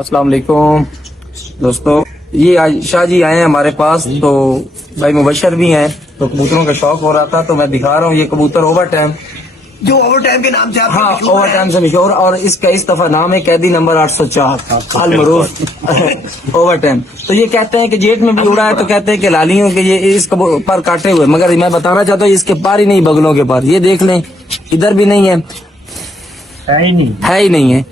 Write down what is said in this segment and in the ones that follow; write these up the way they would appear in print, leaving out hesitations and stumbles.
अस्सलाम वालेकुम दोस्तों, ये आज शाह जी आए हैं हमारे पास। तो भाई मुबशर भी हैं, तो कबूतरों का शौक हो रहा था, तो मैं दिखा रहा हूँ ये कबूतर ओवर टाइम, जो ओवर टाइम के नाम से आपका हाँ मशहूर ओवर है। टाइम से मशहूर। और इसका इस दफा नाम है कैदी नंबर 804 अल मरूफ ओवर टाइम। तो ये कहते हैं कि जेट में भी उड़ा है, तो कहते हैं कि लालियों के ये इस पर काटे हुए, मगर मैं बताना चाहता हूँ इसके पार ही नहीं, बगलों के पार। ये देख लें, इधर भी नहीं है ही नहीं है,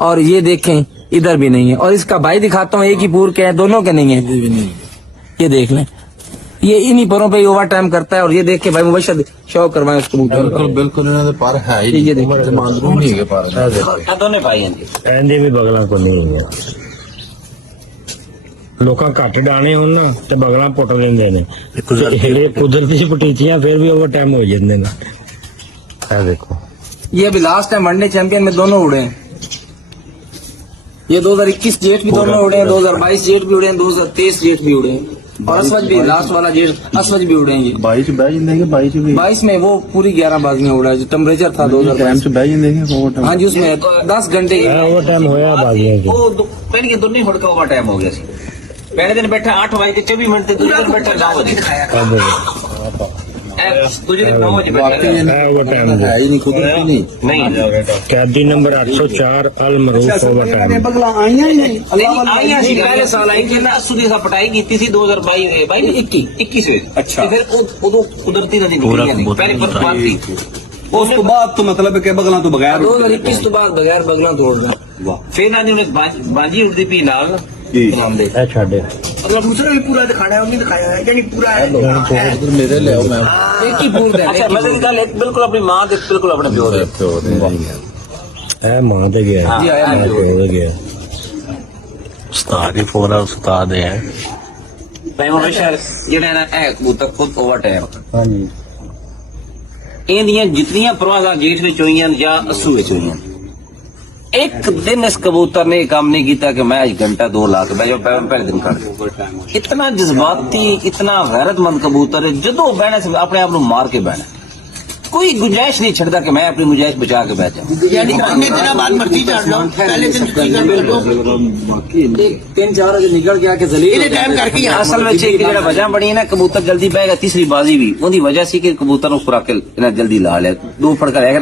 और ये देखें इधर भी नहीं है। और इसका भाई दिखाता हूँ, एक ही पूर के हैं, दोनों के नहीं है। ये देख लें, ये इन्हीं परों पे ओवर टाइम करता है। और ये देख के भाई मुबशर शौक करवाएं उसको बिल्कुल बिल्कुल इन्होंने पर है ही ये देखो। नहीं, मालूम नहीं है पर दोनों भाई हैं ਕਹਿੰਦੇ ਵੀ ਬਗਲਾਂ ਕੋ ਨਹੀਂ ਹੈ। ਲੋਕਾਂ ਘੱਟ ਡਾਣੇ ਹੋਣ ਨਾ ਤੇ ਬਗਲਾਂ ਪੁੱਟ ਦਿੰਦੇ ਨੇ, ਜਿਹੜੇ ਕੁਦਰਤੀ ਪਟੀਚੀਆਂ ਫਿਰ ਵੀ ਓਵਰ ਟਾਈਮ ਹੋ ਜਾਂਦੇ ਨੇ। ਇਹ ਦੇਖੋ, ये अभी लास्ट टाइम वनडे चैंपियन में दोनों उड़े हैं। ये 2021 जेट भी दोनों उड़े हैं, 2022 जेट भी उड़े हैं, 2023 जेट भी उड़े हैं, और असवज भी लास्ट वाला जेट असवज भी उड़े हैं। ये 22 बह जाएंगे 22 में वो पूरी 11 बाजियां उड़ा है, जो टेम्परेचर था 2022 से बह जाएंगे। हाँ जी, उसमें 10 घंटे की ਓਵਰ ਟਾਈਮ ਹੋਇਆ ਬਾਜ਼ੀਆਂ ਚ। ਉਹ ਪਹਿਲੇ ਦੋਨੇ ਹੁੜ ਕੇ ਓਵਰ ਟਾਈਮ ਹੋ ਗਿਆ ਸੀ। ਪਹਿਲੇ ਦਿਨ ਬੈਠਾ 8 ਵਜੇ ਤੇ 24 ਮਿੰਟ ਤੇ ਦੂਜੇ ਦਿਨ ਬੈਠਾ 9 ਵਜੇ, ਦੂਜੇ ਦਿਨ 9 ਵਜੇ ਬੈਠਾ। ਇਹ ਓਵਰ ਟਾਈਮ है ही नहीं, कुदरती नहीं। ਨਹੀਂ ਕੈਦੀ ਨੰਬਰ 804 ਅਲ ਮਰੂਫ ਓਵਰ ਟਾਈਮ। बगला आईया ही नहीं। ਆਈਆਂ ਸੀ ਪਹਿਲੇ ਸਾਲ ਆਈ ਜਿਹਨਾਂ 80 ਦੀ ਪਟਾਈ ਕੀਤੀ ਸੀ 2022 21 ਵਿੱਚ। अच्छा। ਤੇ ਫਿਰ ਉਹ ਉਦੋਂ ਕੁਦਰਤੀ ਨਦੀ ਨਿਕਲੀ ਨਹੀਂ, ਪਹਿਲੇ ਬਰਸਾਤ ਸੀ। ਉਸ ਤੋਂ ਬਾਅਦ ਤੋਂ ਮਤਲਬ ਕਿ ਬਗਲਾਂ ਤੋਂ ਬਗੈਰ 2021 तो बाद बगैर बगला तोड़ दें। ਫਿਰ ਨਾ ਉਹਨੇ ਬਾਂਜੀ ਉੱਡਦੀ ਪਈ ਨਾਲ ਨਾਮ ਦੇ। ਇਹ ਛੱਡ मतलब दूसरा भी पूरा दिखाना है, उन्हें दिखाया है यानी पूरा है। उधर मेरे ले आओ मैं एक ही पूर दें। ਅੱਛਾ ਮਜ਼ੇ ਦੀ ਗੱਲ ਹੈ, ਬਿਲਕੁਲ ਆਪਣੀ ਮਾਂ ਦੇ ਬਿਲकुल ਆਪਣੇ ਪਿਓ ਦੇ। ਇਹ ਮਾਂ ਤੇ ਗਿਆ, जी आया ਇਹ ਪਿਓ ਤੇ ਗਿਆ। उस्ताद ही पूरा उस्ताद है। ਮੈਂ ਹਮੇਸ਼ਾ ਜਿਹੜਾ ਨਾ ਇਹ ਕਬੂਤਰ ਖੁਦ ਓਵਰ ਟਾਈਮ ਹਾਂਜੀ, ਇਹਦੀਆਂ ਜਿਤਨੀਆਂ ਪ੍ਰਵਾਜ਼ਾਂ ਜੇਠ ਵਿੱਚ ਹੋਈਆਂ ਜਾਂ ਅਸੂ ਵਿੱਚ ਹੋਈਆਂ, ਇੱਕ ਦਿਨ ਇਸ ਕਬੂਤਰ ਨੇ ਇਹ ਕੰਮ ਨਹੀਂ ਕੀਤਾ ਕਿ ਮੈਂ ਅੱਜ ਘੰਟਾ 2 ਲਾ ਕੇ ਬਹਿ ਜਾ, ਪਹਿਲੇ ਦਿਨ ਕੱਢ। ਇਤਨਾ ਜਜ਼ਬਾਤੀ, ਇਤਨਾ ਗੈਰਤਮੰਦ ਕਬੂਤਰ ਹੈ, ਜਦੋਂ ਬਹਿਣਾ ਸੀ ਆਪਣੇ ਆਪ ਨੂੰ ਮਾਰ ਕੇ ਬਹਿਣਾ, कोई गुंजाइश नहीं छड़ता कि मैं अपनी गुंजाइश बचा के बैठ जाऊं। यानी कितने दिन बाद मर्जी चढ़ लो, पहले दिन एक 3-4 निकल गया कि जलील ਇਹਨੇ ਟਾਈਮ ਕਰਕੇ ਹੀ ਅਸਲ ਵਿੱਚ ਇੱਕ ਜਿਹੜਾ ਵਜ੍ਹਾ ਬਣੀ ਹੈ ਨਾ, ਕਬੂਤਰ ਜਲਦੀ ਬਹਿਗਾ। ਤੀਸਰੀ ਬਾਜ਼ੀ ਵੀ ਉਹਦੀ ਵਜ੍ਹਾ ਸੀ ਕਿ ਕਬੂਤਰ ਨੂੰ ਖੁਰਾਕ ਇਹਨਾਂ ਜਲਦੀ ਲਾ ਲਿਆ, 2 ਫੜਕਾ ਰਹਿ ਗਿਆ,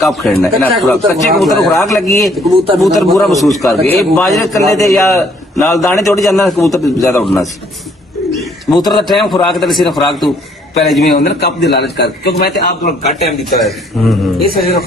ਕੱਪ ਖੇਡਣਾ ਇਹਨਾਂ ਖੁਰਾਕ, ਕੱਚੇ ਕਬੂਤਰ ਨੂੰ ਖੁਰਾਕ ਲੱਗੀ ਹੈ, ਕਬੂਤਰ ਬੁਰਾ ਮਹਿਸੂਸ ਕਰ ਗਏ। ਇਹ ਬਾਜਰੇ ਕੱਲੇ ਤੇ ਜਾਂ ਨਾਲ ਦਾਣੇ ਤੇ ਉੱਡ ਜਾਂਦਾ, ਕਬੂਤਰ ਜ਼ਿਆਦਾ ਉੱਡਣਾ ਸੀ। ਕਬੂਤਰ ਦਾ ਟਾਈਮ ਖੁਰਾਕ ਤੇ ਸਿਰ ਖੁਰਾਕ ਤੋਂ ਪਹਿਲੇ ਜਿਵੇਂ ਹੁੰਦੇ ਨਾ ਕੱਪ ਦੇ ਲਾਲਚ ਕਰਕੇ, ਕਿਉਂਕਿ ਮੈਂ ਤੇ ਆਪ ਥੋੜਾ ਘੱਟ ਟਾਈਮ ਦਿੱਤਾ ਹੈ ਇਸ ਵਜ੍ਹਾ